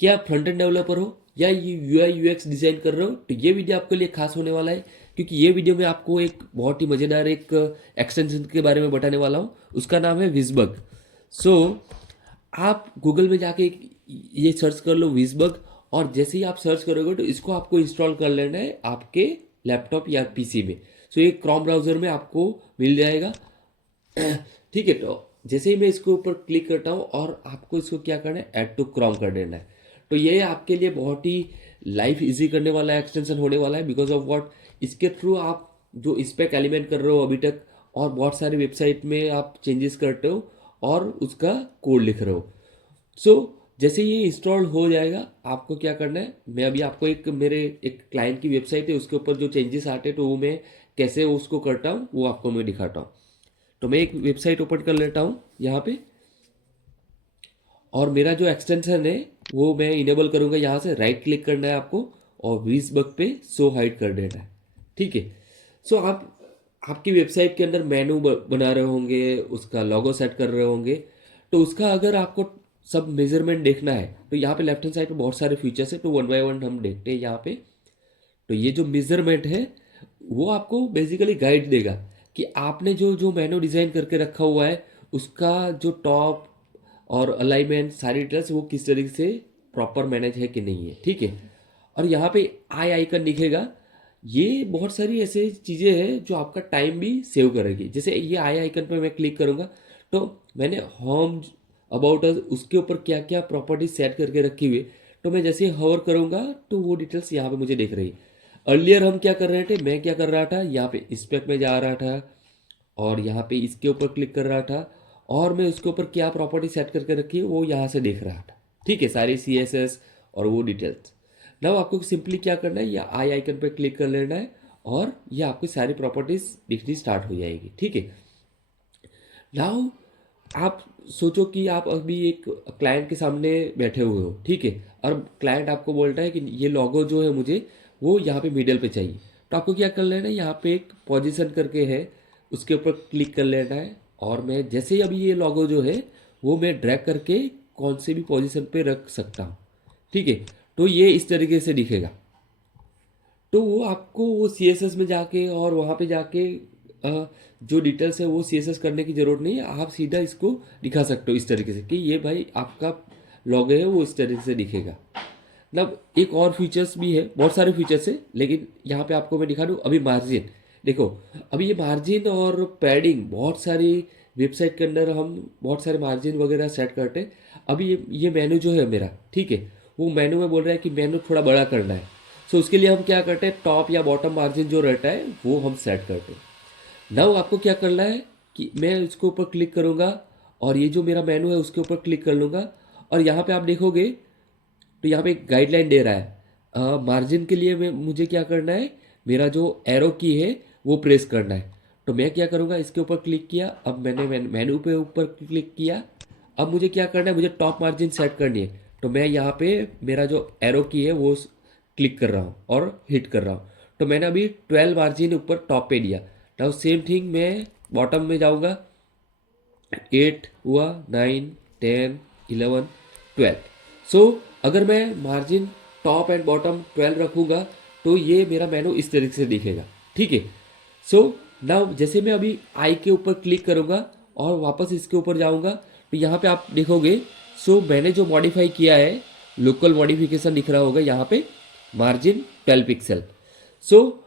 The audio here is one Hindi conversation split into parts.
क्या आप फ्रंट एंड डेवलपर हो या ये यूआई यूएक्स डिजाइन कर रहे हो, तो ये वीडियो आपके लिए खास होने वाला है, क्योंकि ये वीडियो में आपको एक बहुत ही मज़ेदार एक एक्सटेंशन के बारे में बताने वाला हूँ। उसका नाम है विज़बग। सो आप गूगल में जाके ये सर्च कर लो विज़बग, और जैसे ही आप सर्च करोगे तो इसको आपको इंस्टॉल कर लेना है आपके लैपटॉप या पीसी में। सो ये क्रोम ब्राउज़र में आपको मिल जाएगा। ठीक है, तो जैसे ही मैं इसके ऊपर क्लिक करता हूँ और आपको इसको क्या करना है, ऐड टू क्रोम कर देना है। तो ये आपके लिए बहुत ही लाइफ इजी करने वाला एक्सटेंशन होने वाला है। बिकॉज ऑफ व्हाट, इसके थ्रू आप जो स्पेक एलिमेंट कर रहे हो अभी तक, और बहुत सारे वेबसाइट में आप चेंजेस करते हो और उसका कोड लिख रहे हो। सो जैसे ये इंस्टॉल हो जाएगा, आपको क्या करना है, मैं अभी आपको एक मेरे एक क्लाइंट की वेबसाइट है उसके ऊपर जो चेंजेस आते हैं तो वो मैं कैसे उसको करता हूँ वो आपको मैं दिखाता हूँ। तो मैं एक वेबसाइट ओपन कर लेता हूँ यहाँ पे, और मेरा जो एक्सटेंशन है वो मैं इनेबल करूँगा। यहाँ से राइट क्लिक करना है आपको और विज बग पे शो हाइड कर देना है। ठीक है। सो आप आपकी वेबसाइट के अंदर मेनू बना रहे होंगे, उसका लोगो सेट कर रहे होंगे, तो उसका अगर आपको सब मेजरमेंट देखना है तो यहाँ पे लेफ्ट हैंड साइड पे बहुत सारे फीचर्स है, तो वन बाय वन हम देखते हैं यहाँ पे। तो ये जो मेजरमेंट है वो आपको बेसिकली गाइड देगा कि आपने जो जो मेनू डिज़ाइन करके रखा हुआ है उसका जो टॉप और अलाइनमेंट सारी डिटेल्स वो किस तरीके से प्रॉपर मैनेज है कि नहीं है। ठीक है। और यहाँ पे आई आइकन दिखेगा। ये बहुत सारी ऐसे चीज़ें हैं जो आपका टाइम भी सेव करेगी। जैसे ये आई आइकन पे मैं क्लिक करूँगा तो मैंने होम अबाउट अस उसके ऊपर क्या क्या प्रॉपर्टीज सेट करके रखी हुई है, तो मैं जैसे हवर करूँगा तो वो डिटेल्स यहाँ पे मुझे दिख रही है। अर्लियर हम क्या कर रहे थे, मैं क्या कर रहा था, यहाँ पे इंस्पेक्ट में जा रहा था और यहाँ पे इसके ऊपर क्लिक कर रहा था, और मैं उसके ऊपर क्या प्रॉपर्टी सेट करके रखी है वो यहाँ से देख रहा था। ठीक है, सारी सी एस एस और वो डिटेल्स। नाउ आपको सिंपली क्या करना है, या आई आइकन पे क्लिक कर लेना है और ये आपकी सारी प्रॉपर्टीज दिखनी स्टार्ट हो जाएगी। ठीक है। नाउ आप सोचो कि आप अभी एक क्लाइंट के सामने बैठे हुए हो। ठीक है। और क्लाइंट आपको बोल रहा है कि ये लोगो जो है मुझे वो यहाँ पे मिडल पे चाहिए। तो आपको क्या कर लेना है, यहाँ पे एक पोजीशन करके है उसके ऊपर क्लिक कर लेना है, और मैं जैसे ही अभी ये लोगो जो है वो मैं ड्रैग करके कौन से भी पोजीशन पे रख सकता हूँ। ठीक है। तो ये इस तरीके से दिखेगा। तो वो आपको वो सी एस एस में जाके और वहाँ पे जाके जो डिटेल्स है वो सी एस एस करने की ज़रूरत नहीं है। आप सीधा इसको दिखा सकते हो इस तरीके से कि ये भाई आपका लॉगो है वो इस तरीके से दिखेगा। मतलब एक और फीचर्स भी है, बहुत सारे फीचर्स है, लेकिन यहाँ पे आपको मैं दिखा दूँ। अभी मार्जिन देखो, अभी ये मार्जिन और पैडिंग बहुत सारी वेबसाइट के अंदर हम बहुत सारे मार्जिन वगैरह सेट करते हैं। अभी ये मेनू जो है मेरा, ठीक है, वो मेनू में बोल रहा है कि मेनू थोड़ा बड़ा करना है। सो उसके लिए हम क्या करते हैं, टॉप या बॉटम मार्जिन जो रहता है वो हम सेट करते हैं। नाउ आपको क्या करना है कि मैं इसके ऊपर क्लिक करूँगा और ये जो मेरा मेनू है उसके ऊपर क्लिक कर लूँगा, और यहाँ पे आप देखोगे तो यहाँ पे एक गाइडलाइन दे रहा है मार्जिन के लिए। मुझे क्या करना है, मेरा जो एरो की है वो प्रेस करना है। तो मैं क्या करूँगा, इसके ऊपर क्लिक किया, अब मैंने मेनू पे ऊपर क्लिक किया। अब मुझे क्या करना है, मुझे टॉप मार्जिन सेट करनी है। तो मैं यहाँ पे मेरा जो एरो की है वो क्लिक कर रहा हूँ और हिट कर रहा हूँ। तो मैंने अभी 12 मार्जिन ऊपर टॉप पे दिया। नाउ सेम थिंग मैं बॉटम में जाऊँगा, 8 हुआ, 9, 10, 11, 12। सो अगर मैं मार्जिन टॉप एंड बॉटम 12 रखूँगा तो ये मेरा मेनू इस तरीके से दिखेगा। ठीक है। सो नाउ जैसे मैं अभी आई के ऊपर क्लिक करूँगा और वापस इसके ऊपर जाऊँगा तो यहाँ पे आप देखोगे, सो मैंने जो मॉडिफाई किया है, लोकल मॉडिफिकेशन दिख रहा होगा यहाँ पे, मार्जिन 12 पिक्सल। सो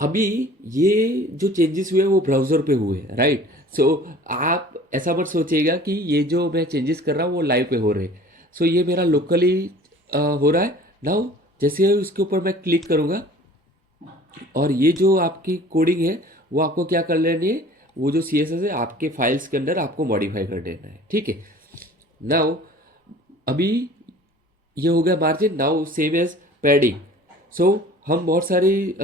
अभी ये जो चेंजेस हुए वो ब्राउज़र पे हुए, राइट। सो आप ऐसा मत सोचिएगा कि ये जो मैं चेंजेस कर रहा हूँ वो लाइव पे हो रहे। सो ये मेरा लोकली हो रहा है। नाउ जैसे उसके ऊपर मैं क्लिक करूँगा और ये जो आपकी कोडिंग है वो आपको क्या कर लेनी है, वो जो सी एस एस है आपके फाइल्स के अंदर आपको मॉडिफाई कर देना है। ठीक है। नाउ अभी ये हो गया margin. Now same as padding. So हम बहुत सारी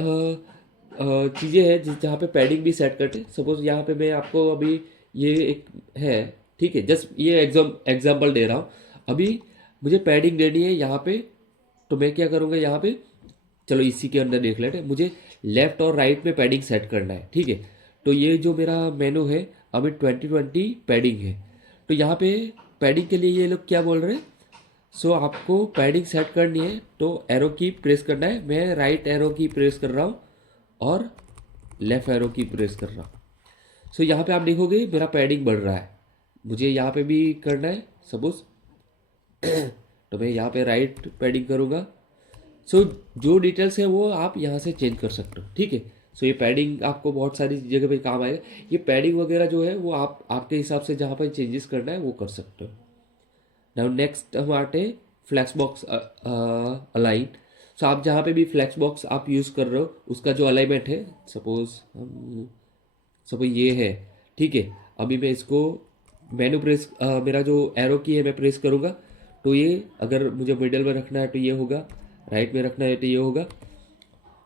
चीज़ें हैं जहाँ पे पैडिंग भी सेट करते हैं। सपोज यहाँ पे मैं आपको अभी ये एक है, ठीक है, जस्ट ये एग्जाम्पल दे रहा हूँ। अभी मुझे पैडिंग देनी है यहाँ पे, तो मैं क्या करूँगा यहाँ पे, चलो इसी के अंदर देख लेते हैं। मुझे लेफ्ट और राइट में पैडिंग सेट करना है। ठीक है। तो ये जो मेरा मेनू है अभी 2020 पैडिंग है। तो यहाँ पे पैडिंग के लिए ये लोग क्या बोल रहे हैं, सो आपको पैडिंग सेट करनी है तो एरो की प्रेस करना है। मैं राइट एरो की प्रेस कर रहा हूँ और लेफ़्ट एरो की प्रेस कर रहा हूँ। सो यहाँ पे आप देखोगे मेरा पैडिंग बढ़ रहा है। मुझे यहाँ पे भी करना है सपोज तो मैं यहाँ पे राइट पैडिंग करूँगा। सो जो डिटेल्स है वो आप यहाँ से चेंज कर सकते हो, ठीक है। सो ये पैडिंग आपको बहुत सारी जगह पे काम आएगा। ये पैडिंग वगैरह जो है वो आप आपके हिसाब से जहाँ पर चेंजेस करना है वो कर सकते हो। नाउ नेक्स्ट हम आते हैं फ्लैक्स बॉक्स अलाइन। सो आप जहाँ पे भी फ्लैक्स बॉक्स आप यूज़ कर रहे हो उसका जो अलाइनमेंट है, सपोज ये है, ठीक है। अभी मैं इसको मेनू प्रेस मेरा जो एरो की है मैं प्रेस करूँगा तो ये अगर मुझे मिडल में रखना है तो ये होगा, राइट में रखना है तो ये होगा।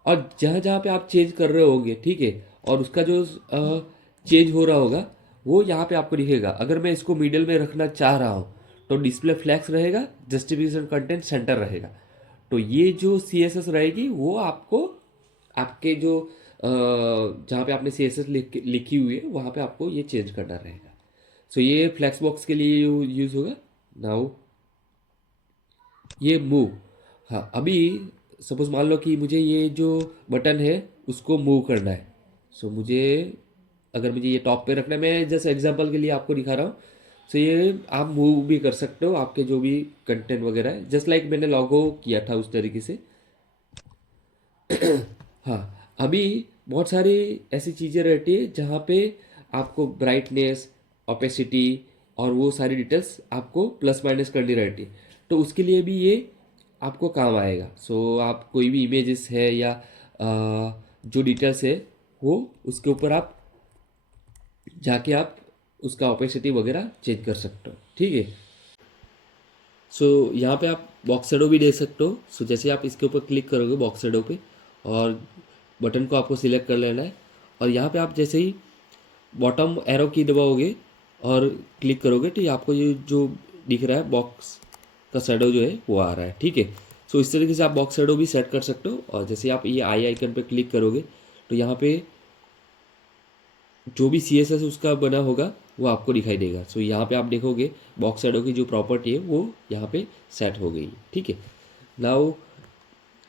और जहाँ जहाँ पे आप चेंज कर रहे होंगे, ठीक है, और उसका जो चेंज हो रहा होगा वो यहाँ पे आपको दिखेगा। अगर मैं इसको मिडल में रखना चाह रहा हूँ तो डिस्प्ले फ्लैक्स रहेगा, जस्टिफिकेशन कंटेंट सेंटर रहेगा। तो ये जो सी एस एस रहेगी वो आपको आपके जो जहाँ पे आपने सी एस एस लिखी हुई है वहाँ पे आपको ये चेंज करना रहेगा। सो ये फ्लैक्स बॉक्स के लिए यूज़ होगा। नाउ ये मूव, हाँ अभी सपोज मान लो कि मुझे ये जो बटन है उसको मूव करना है। सो मुझे अगर मुझे ये टॉप पे रखना है, मैं जस्ट एग्जांपल के लिए आपको दिखा रहा हूँ। सो ये आप मूव भी कर सकते हो आपके जो भी कंटेंट वगैरह है, जस्ट लाइक मैंने लॉगो किया था उस तरीके से। हाँ अभी बहुत सारी ऐसी चीज़ें रहती है जहाँ पे आपको ब्राइटनेस, ओपेसिटी और वो सारी डिटेल्स आपको प्लस माइनस करनी रहती है। तो उसके लिए भी ये आपको काम आएगा। सो आप कोई भी इमेजेस है या जो डिटेल्स है वो उसके ऊपर आप जाके आप उसका ओपेसिटी वगैरह चेंज कर सकते हो, ठीक है। सो यहाँ पे आप बॉक्स शैडो भी दे सकते हो। सो जैसे आप इसके ऊपर क्लिक करोगे बॉक्स शैडो पे और बटन को आपको सिलेक्ट कर लेना है और यहाँ पे आप जैसे ही बॉटम एरो की दबाओगे और क्लिक करोगे तो ये आपको ये जो दिख रहा है बॉक्स का शैडो जो है वो आ रहा है, ठीक है। सो इस तरीके से आप बॉक्स शैडो भी सेट कर सकते हो। और जैसे आप ये आई आइकन पे क्लिक करोगे तो यहाँ पे जो भी सी एस एस उसका बना होगा वो आपको दिखाई देगा। सो यहाँ पे आप देखोगे बॉक्स शैडो की जो प्रॉपर्टी है वो यहाँ पे सेट हो गई, ठीक है। नाउ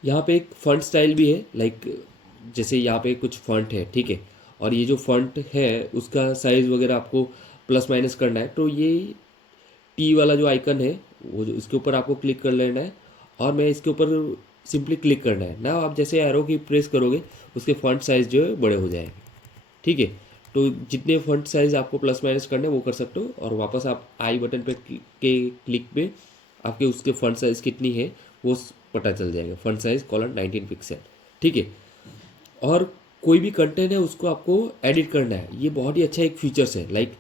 यहाँ पे एक फंट स्टाइल भी है, लाइक जैसे यहाँ पे कुछ फंट है, ठीक है, और ये जो फंट है उसका साइज़ वगैरह आपको प्लस माइनस करना है तो ये टी वाला जो आइकन है वो जो इसके ऊपर आपको क्लिक कर लेना है और मैं इसके ऊपर सिंपली क्लिक करना है ना। आप जैसे एरो की प्रेस करोगे उसके फंट साइज़ जो है बड़े हो जाएंगे, ठीक है। तो जितने फंट साइज़ आपको प्लस माइनस करने हैं वो कर सकते हो और वापस आप आई बटन पे के क्लिक पे आपके उसके फंट साइज़ कितनी है वो पता चल जाएगा। फंट साइज़ कॉलन 19 पिक्सल, ठीक है। और कोई भी कंटेंट है उसको आपको एडिट करना है, ये बहुत ही अच्छा एक फीचर्स है। लाइक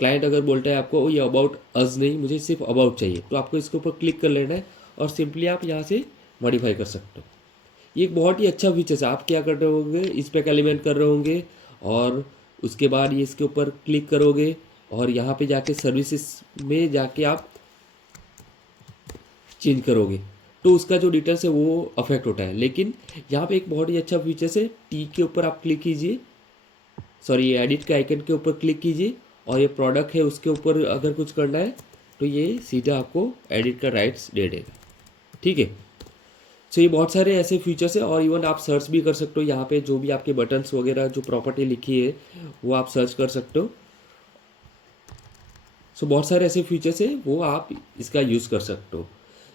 क्लाइंट अगर बोलता है आपको ये अबाउट अस नहीं, मुझे सिर्फ अबाउट चाहिए, तो आपको इसके ऊपर क्लिक कर लेना है और सिंपली आप यहाँ से मॉडिफाई कर सकते हो। ये एक बहुत ही अच्छा फीचर्स है। आप क्या कर रहे होंगे, इस पर एलिमेंट कर रहे होंगे और उसके बाद ये इसके ऊपर क्लिक करोगे और यहाँ पे जाके सर्विसेज में जाके आप चेंज करोगे तो उसका जो डिटेल्स है वो अफेक्ट होता है। लेकिन यहाँ पे एक बहुत ही अच्छा फीचर्स है, टी के ऊपर आप क्लिक कीजिए, सॉरी ये एडिट के आइकन के ऊपर क्लिक कीजिए और ये प्रोडक्ट है उसके ऊपर अगर कुछ करना है तो ये सीधा आपको एडिट का राइट्स दे देगा, ठीक है। सो ये बहुत सारे ऐसे फीचर्स है और इवन आप सर्च भी कर सकते हो। यहाँ पे जो भी आपके बटन्स वगैरह जो प्रॉपर्टी लिखी है वो आप सर्च कर सकते हो। सो बहुत सारे ऐसे फीचर्स है वो आप इसका यूज़ कर सकते हो।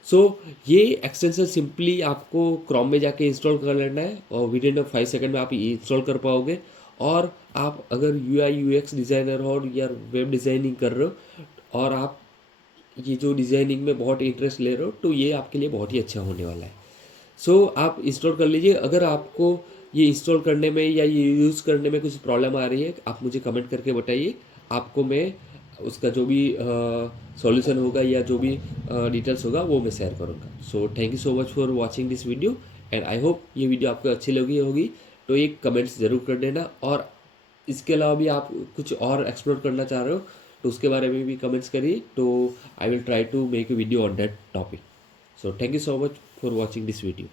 सो ये एक्सटेंशन सिंपली आपको क्रोम में जाके इंस्टॉल कर लेना है और विद इन 5 सेकंड में आप इंस्टॉल कर पाओगे। और आप अगर you I you x designer हो या वेब डिज़ाइनिंग कर रहे हो और आप ये जो डिज़ाइनिंग में बहुत इंटरेस्ट ले रहे हो तो ये आपके लिए बहुत ही अच्छा होने वाला है। सो आप इंस्टॉल कर लीजिए। अगर आपको ये इंस्टॉल करने में या ये यूज़ करने में कुछ प्रॉब्लम आ रही है आप मुझे कमेंट करके बताइए, आपको मैं उसका जो भी सॉल्यूशन होगा या जो भी डिटेल्स होगा वो मैं शेयर करूँगा। So thank you so much for watching this video and I hope ये वीडियो आपको अच्छी लगी होगी। तो एक कमेंट्स ज़रूर कर देना और इसके अलावा भी आप कुछ और एक्सप्लोर करना चाह रहे हो तो उसके बारे में भी कमेंट्स करिए, तो I will try to make a video on that topic. So thank you so much for watching this video.